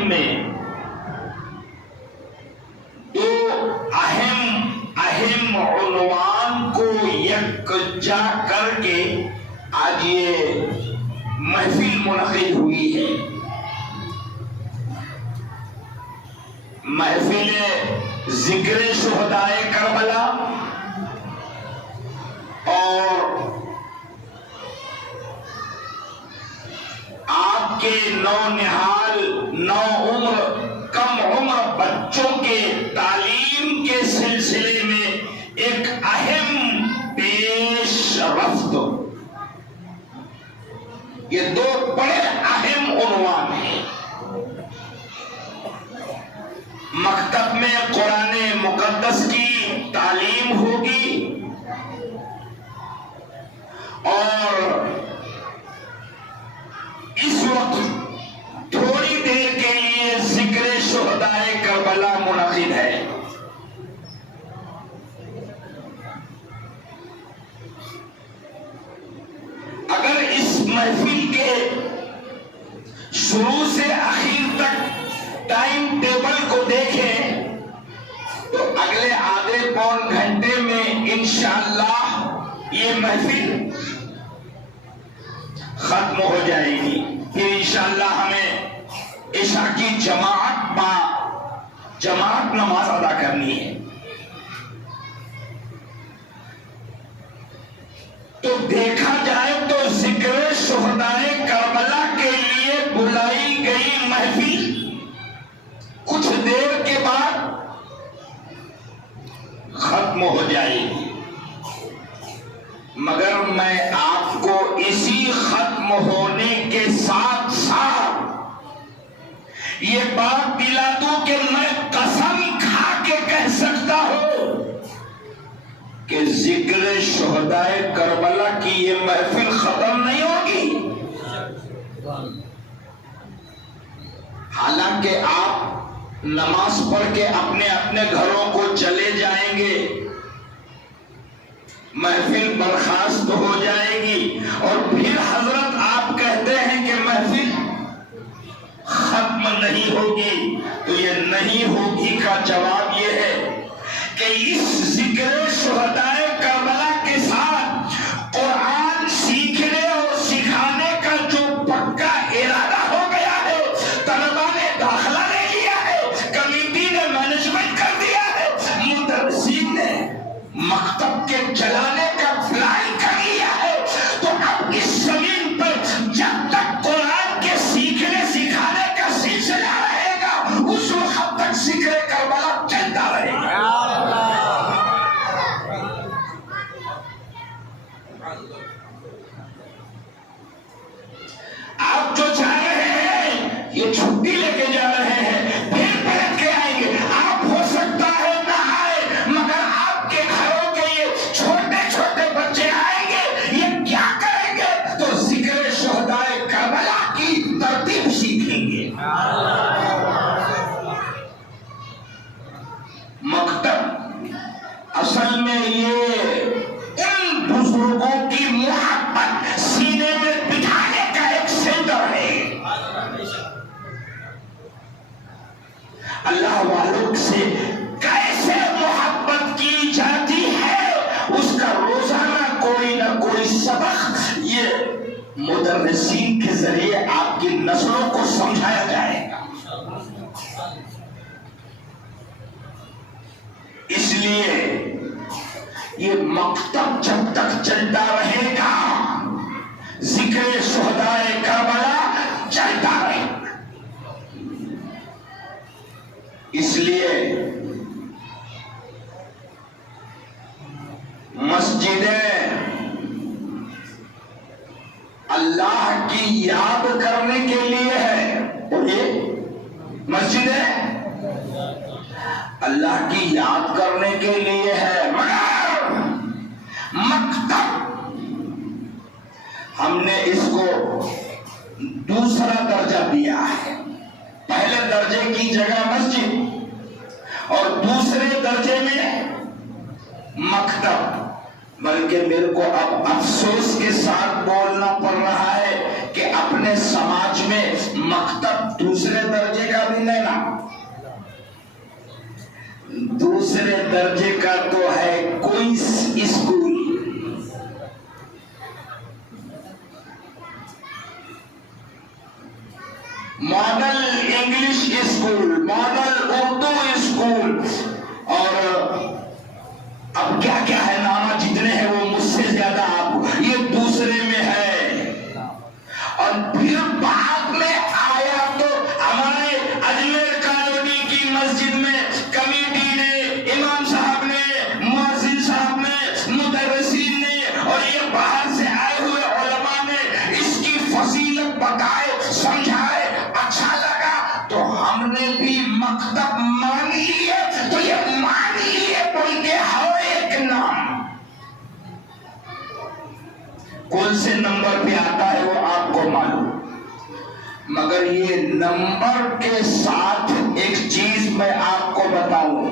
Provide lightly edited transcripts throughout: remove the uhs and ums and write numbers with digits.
مناقب میں دو اہم عنوان کو یکجا کر کے آج یہ محفل منعقد ہوئی ہے. محفل ذکر شہدائے کربلا اور آپ کے نونہال نوعمر کم عمر بچوں کے تعلیم کے سلسلے میں ایک اہم پیش رفت. یہ دو بڑے اہم عنوان ہیں. مکتب میں قرآن مقدس کی تعلیم ہوگی اور اس وقت تھوڑی دیر کے لیے ذکر شہدائے کربلا منعقد ہے. اگر اس محفل کے شروع سے آخر تک ٹائم ٹیبل کو دیکھیں تو اگلے آدھے پون گھنٹے میں انشاءاللہ یہ محفل ختم ہو جائے گی. پھر انشاءاللہ ہمیں عشاء کی جماعت نماز ادا کرنی ہے. تو دیکھا جائے تو ذکر شہدائے کربلا کے لیے بلائی گئی محفل کچھ دیر کے بعد ختم ہو جائے گی. مگر میں آپ کو اسی ختم ہونے کے ساتھ ساتھ یہ بات دلا دوں کہ میں قسم کھا کے کہہ سکتا ہوں کہ ذکر شہدائے کربلا کی یہ محفل ختم نہیں ہوگی. حالانکہ آپ نماز پڑھ کے اپنے اپنے گھروں کو چلے جائیں گے, محفل برخاست ہو جائے گی اور پھر حضرت آپ کہتے ہیں کہ محفل ختم نہیں ہوگی. تو یہ نہیں ہوگی کا جواب یہ ہے کہ اس ذکر شہدائے کربلا کے ساتھ قرآن سیکھنے اور سکھانے کا جو پکا ارادہ ہو گیا ہے, طلبا نے داخلہ لے لیا ہے, کمیٹی نے مینجمنٹ کر دیا ہے, مدرسین نے مکتب کے چلانے کا پلان کر لیا ہے, تو اب اس زمین پر جب تک قرآن کے سیکھنے سکھانے کا سلسلہ رہے گا اس وقت تک ذکر کربلا چلتا رہے گا. آپ جو چاہ رہے ہیں یہ چھٹی لے کے جا رہے ہیں, پھر بیٹھ کے آئیں گے. آپ ہو سکتا ہے نہ آئے, مگر آپ کے گھروں کے یہ چھوٹے چھوٹے بچے آئیں گے, یہ کیا کریں گے؟ تو ذکر شہدائے کربلا کی ترتیب سیکھیں گے. مکتب اصل میں یہ ان بزرگوں کی محبت سینے میں بٹھانے کا ایک سینٹر ہے. اللہ والوں سے کیسے محبت کی جاتی ہے اس کا روزانہ کوئی نہ کوئی سبق یہ مدرسین کے ذریعے آپ کی نسلوں کو سمجھایا جائے گا. اس لیے یہ مکتب جب تک چلتا رہے گا ذکر شہدائے کربلا چلتا رہے گا. اس لیے مسجدیں اللہ کی یاد کرنے کے لیے ہے. مسجدیں اللہ کی یاد کرنے کے لیے ہے, مگر مکتب ہم نے اس کو دوسرا درجہ دیا ہے. پہلے درجے کی جگہ مسجد اور دوسرے درجے میں مکتب. بلکہ میرے کو اب افسوس کے ساتھ بولنا پڑ رہا ہے کہ اپنے سماج میں مکتب دوسرے درجے کا بھی دوسرے درجے کا تو ہے coins school, model English school, model Urdu school, اور اب کیا کیا ہے نانا جتنے ہیں وہ مجھ سے زیادہ آپ یہ دوسرے میں ہے۔ اور پھر بعد میں آیا تو ہمارے اجمیر کالونی کی مسجد میں کمیٹی نے، امام صاحب نے، مؤذن صاحب نے، مدرسین نے اور یہ باہر سے آئے ہوئے علماء نے اس کی فضیلت بتائے، سمجھائے، اچھا لگا تو ہم نے بھی مکتب مان لیے۔ تو یہ مان لیے بول کے ہو ایک نام، کون سے نمبر پہ آتا ہے وہ آپ کو معلوم، مگر یہ نمبر کے ساتھ ایک چیز میں آپ کو بتاؤں،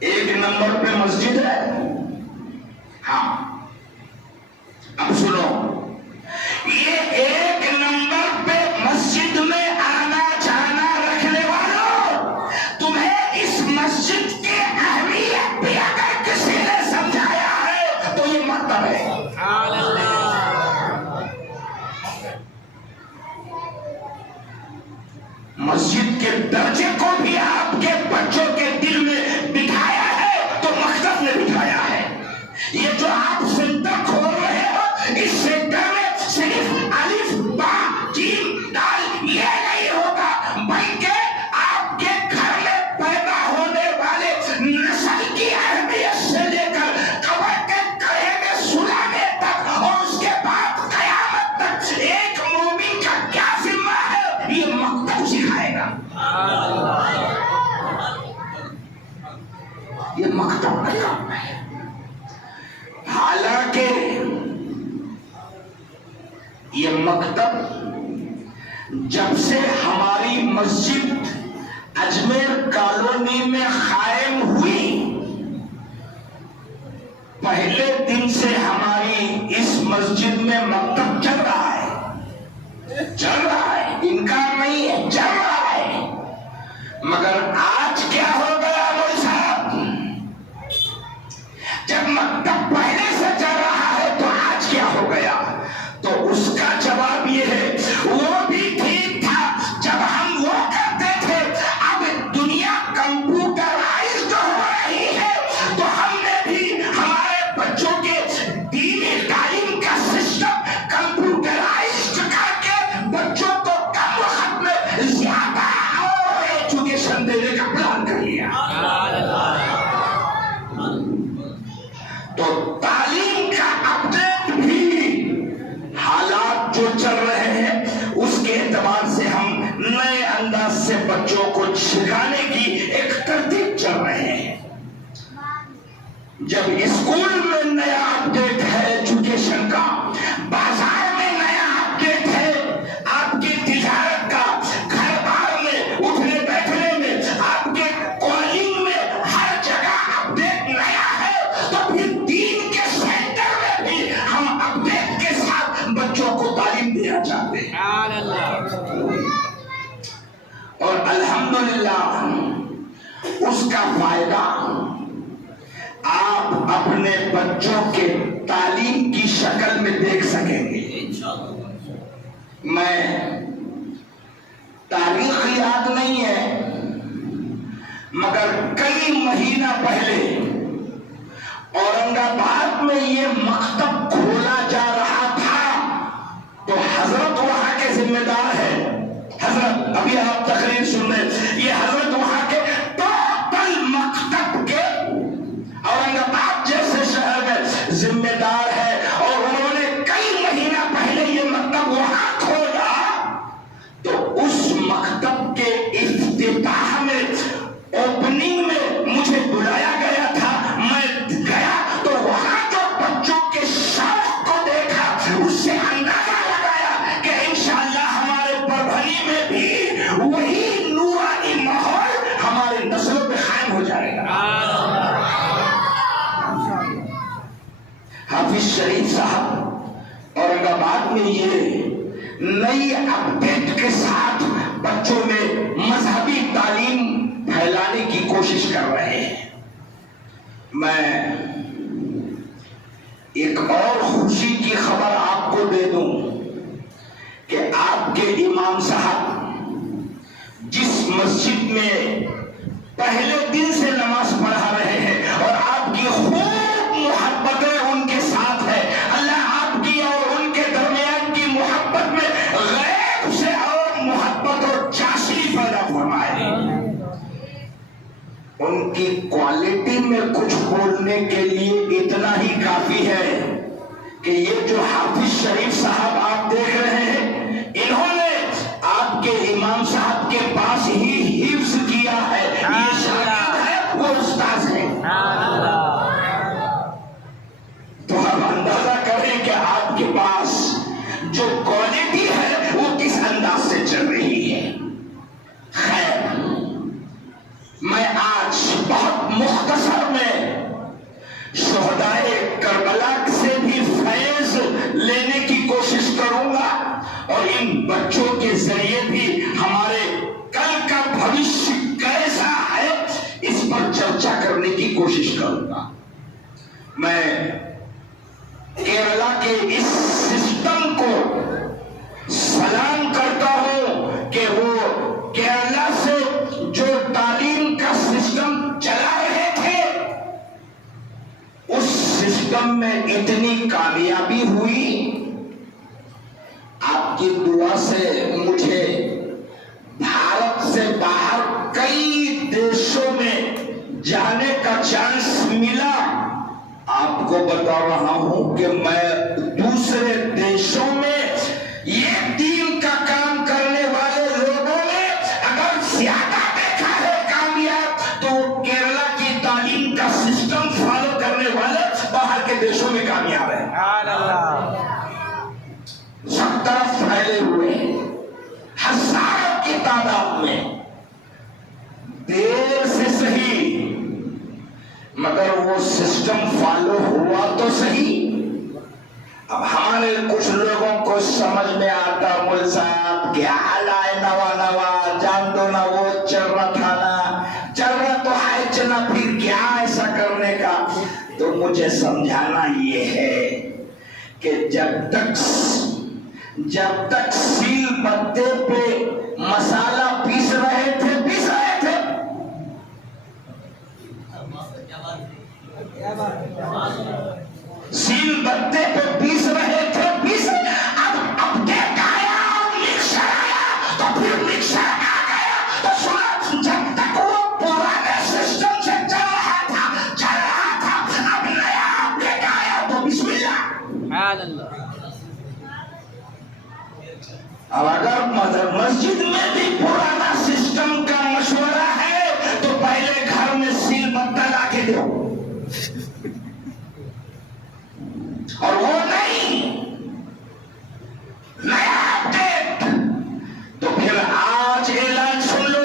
ایک نمبر پہ مسجد ہے، ہاں اب سنو، یہ ایک نمبر پہ مسجد میں آنا جانا رکھنے والوں، تمہیں اس مسجد کی اہمیت بھی اگر کسی نے سمجھایا ہے تو یہ مطلب ہے۔ مسجد کے درجے کو بھی آپ کے بچوں کے دل میں بٹھایا ہے تو مقصد نے بٹھایا ہے۔ یہ جو آپ سینٹر کھول رہے ہو، اس سینٹر میں صرف الف با جیم دال یہ نہیں ہوگا، بلکہ آپ کے گھر میں پیدا ہونے والے نسل کی اہمیت سے لے کر قبر کے گڑھے میں سلانے تک اور اس کے بعد قیامت تک ایک مومن کا کیا ذمہ ہے یہ مکتب سکھائے گا۔ یہ مکتب کا کام ہے۔ حالانکہ یہ مکتب جب سے ہماری مسجد اجمیر کالونی میں قائم ہوئی، پہلے دن سے ہماری اس مسجد میں مکتب چل رہا ہے، چل رہا ہے، انکار نہیں ہے، چل رہا ہے۔ مگر آج کیا ہو گیا مول صاحب، جب مکتب پہلے سے چل رہا ہے تو آج کیا ہو گیا؟ تو اس کا جواب یہ ہے، وہ بھی ٹھیک تھا جب ہم وہ کرتے تھے، اب دنیا کمپیوٹرائزڈ ہو رہی ہے تو ہم نے بھی ہمارے بچوں کے دینی تعلیم کا سسٹم کمپیوٹرائزڈ کر کے بچوں کو کم وقت میں زیادہ اور ایجوکیشن دینے کا پلان کر لیا۔ تو تعلیم کا اپڈیٹ بھی حالات جو چل رہے ہیں اس کے اعتبار سے ہم نئے انداز سے بچوں کو سکھانے کی ایک ترتیب چل رہے ہیں۔ جب اسکول میں نیا اپڈیٹ ہے ایجوکیشن کا، بازار میں نیا اپڈیٹ ہے آپ کی تجارت کا، گھر بار میں اٹھنے بیٹھنے میں، آپ کے کالنگ میں، ہر جگہ اپڈیٹ نیا ہے، تو پھر دین کے سینٹر میں بھی ہم اپڈیٹ کے ساتھ بچوں کو تعلیم دینا چاہتے ہیں۔ اور الحمدللہ اس کا فائدہ آپ اپنے بچوں کے تعلیم کی شکل میں دیکھ سکیں گے۔ میں تاریخ یاد نہیں ہے مگر کئی مہینہ پہلے اورنگ آباد میں یہ مکتب کھولا جا رہا تھا تو حضرت وہاں کے ذمہ دار ہے، حضرت ابھی آپ تقریر سن رہے، یہ حضرت وہاں کے ٹوٹل مکتب کے اورنگ آباد جیسے شہر میں ذمہ دار ہے، اور انہوں نے کئی مہینہ پہلے یہ مکتب وہاں کھولا تو اس مکتب کے افتتاح میں، اوپننگ میں مجھے بلایا گیا تھا، میں گیا تو وہاں جو بچوں کے شوق کو دیکھا اس سے اندازہ لگایا کہ انشاءاللہ ہمارے پربھنی میں بھی وہی نورانی ماحول ہمارے نسلوں پہ قائم ہو جائے گا۔ حافظ شریف صاحب اورنگ آباد میں یہ نئی اپڈیٹ کے ساتھ بچوں میں مذہبی تعلیم پھیلانے کی کوشش کر رہے ہیں۔ میں ایک اور خوشی کی خبر آپ کو دے دوں کہ آپ کے امام صاحب جس مسجد میں پہلے دن سے نماز پڑھا رہے ہیں اور آپ کی خوب محبتیں ان کے ساتھ ہے، اللہ آپ کی اور ان کے درمیان کی محبت میں غیب سے اور محبت اور چاشنی پیدا فرمائے۔ ان کی کوالٹی میں کچھ بولنے کے لیے اتنا ہی کافی ہے کہ یہ جو حافظ شریف صاحب آپ دیکھ رہے ہیں، انہوں نے آپ کے امام صاحب کے پاس ہی حفظ کیا ہے، یہ شاگرد ہے، وہ استاذ ہے۔ تو ہم اندازہ کریں کہ آپ کے پاس جو کوالٹی ہے وہ کس انداز سے چل رہی ہے۔ خیر، میں آج بہت مختصر میں شہدائے کربلا سے بھی فیض لینے کی کوشش کروں گا اور ان بچوں کے ذریعے بھی ہمارے کل کا بھوشیہ کیسا ہے اس پر چرچا کرنے کی کوشش کروں گا۔ میں کیرلا کے اس سسٹم کو سلام کرتا ہوں کہ وہ کیرلا سے جو تعلیم کا سسٹم چلا رہے تھے اس سسٹم میں اتنی کامیابی ہوئی۔ آپ کی دعا سے مجھے بھارت سے باہر کئی دیشوں میں جانے کا چانس ملا۔ آپ کو بتا رہا ہوں کہ میں دوسرے دیشوں میں یہ دین کا کام کرنے والے لوگوں نے اگر زیادہ دیکھا ہے کامیاب تو کیرلا کی تعلیم کا سسٹم فالو کرنے والے باہر کے دیشوں میں کامیاب ہے۔ سب طرف پھیلے ہوئے ہزاروں کی تعداد میں، دیر سے صحیح مگر وہ سسٹم فالو ہوا تو صحیح۔ اب ہمارے کچھ لوگوں کو سمجھ میں آتا، مول صاحب کیا حال ہے، نوا نوا جان دو نا، وہ چل رہا تھا نا، چل رہا تو ہے چنا، پھر کیا ایسا کرنے کا۔ تو مجھے سمجھانا یہ ہے کہ جب تک سیل پتے پہ مسالہ پیس رہے تھے سیل بتے پہ پیس رہے تھے اب اپڈیٹ آیا، مکسر آیا تو پھر مکسر آ گیا تو سنا، جب تک وہ پرانے سسٹم سے چل رہا تھا اب نیا اپڈیٹ آیا تو بسم اللہ۔ اب اگر مسجد میں بھی پرانا سسٹم کا مشورہ ہے تو پہلے گھر میں سیل بتہ لا کے دو، اور وہ نہیں نیا اپڈیٹ تو پھر آج اعلان سن لو،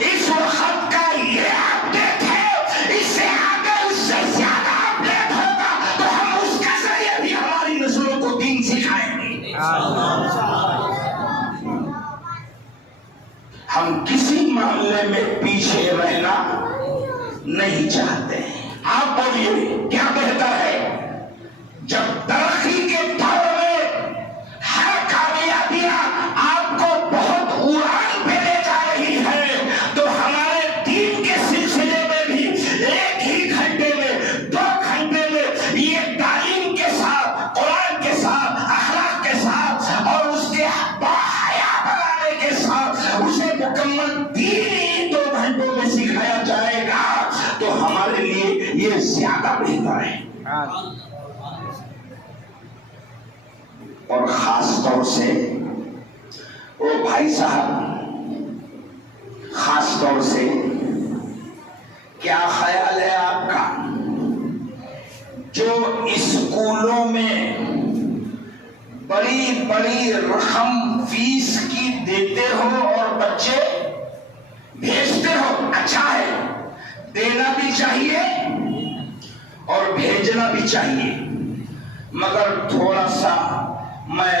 اس وقت کا یہ اپڈیٹ ہے، اس سے آگے اس سے زیادہ اپڈیٹ ہوگا تو ہم اس کے ذریعے بھی ہماری نسلوں کو دین سکھائیں گے۔ ہم کسی معاملے میں پیچھے رہنا نہیں چاہتے ہیں۔ آپ بولیے کیا بہتر ہے؟ جب ترقی کے دور میں ہر کامیابیاں آپ کو بہت اڑان پہ لے جا رہی ہے تو ہمارے دین کے سلسلے میں بھی ایک ہی گھنٹے میں 2 گھنٹے میں یہ تعلیم کے ساتھ، قرآن کے ساتھ، اخلاق کے ساتھ اور اس کے باحیا بنانے کے ساتھ اسے مکمل دین ہی 2 گھنٹوں میں سکھایا جائے گا تو ہمارے لیے یہ زیادہ بہتر ہے۔ اور خاص طور سے وہ بھائی صاحب، خاص طور سے کیا خیال ہے آپ کا جو اسکولوں میں بڑی بڑی رقم فیس کی دیتے ہو اور بچے بھیجتے ہو؟ اچھا ہے، دینا بھی چاہیے اور بھیجنا بھی چاہیے، مگر تھوڑا سا میں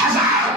1000